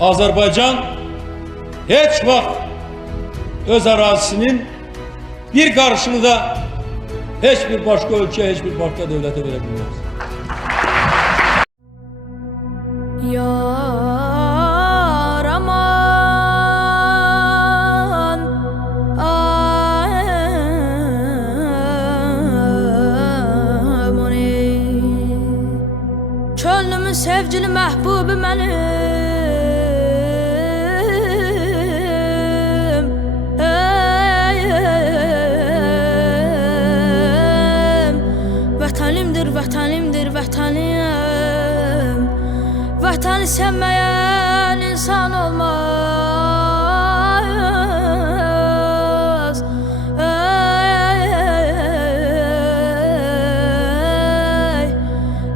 Azerbaycan hiç vaxt öz arazisinin bir karşını da hiçbir başka ülke, hiçbir başka devlete verebilmez. Yar aman, aman ey. Könlümün sevgili məhbubu mənim, vətənimdir, vətənimdir, vətənim. Vətəni sevməyən insan olmaz.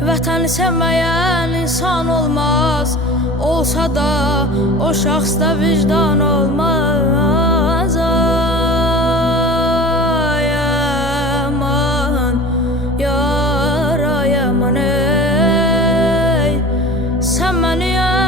Vətəni sevməyən insan olmaz. Olsa da o şəxsdə vicdan olmaz. Ay aman, yar ay aman ey. Sən məniyəm,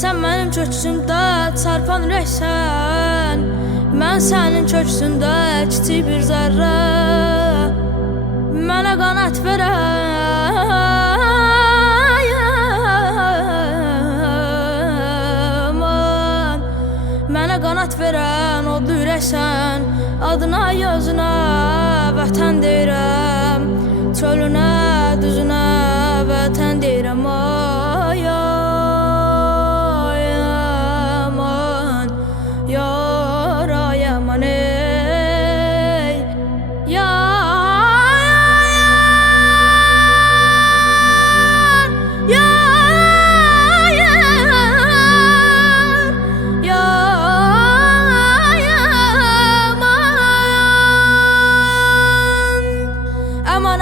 sən mənim köksümdə çarpan ürəksən. Mən sənin köksündə kiçik bir zərrə. Mənə qanat verən, mənə qanat verən odlu ürəksən. Adına, gözünə vətən deyirəm, çölünə, düzünə vətən deyirəm. Ay aman, yar ay aman ey. Yar, yar, aman,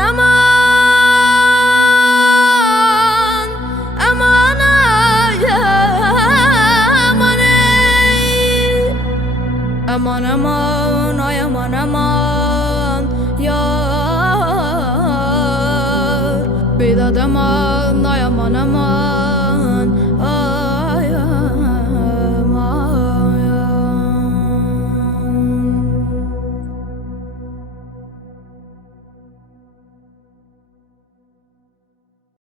aman ay aman ey. Aman aman ay aman aman, yar. Bedad aman ay aman aman.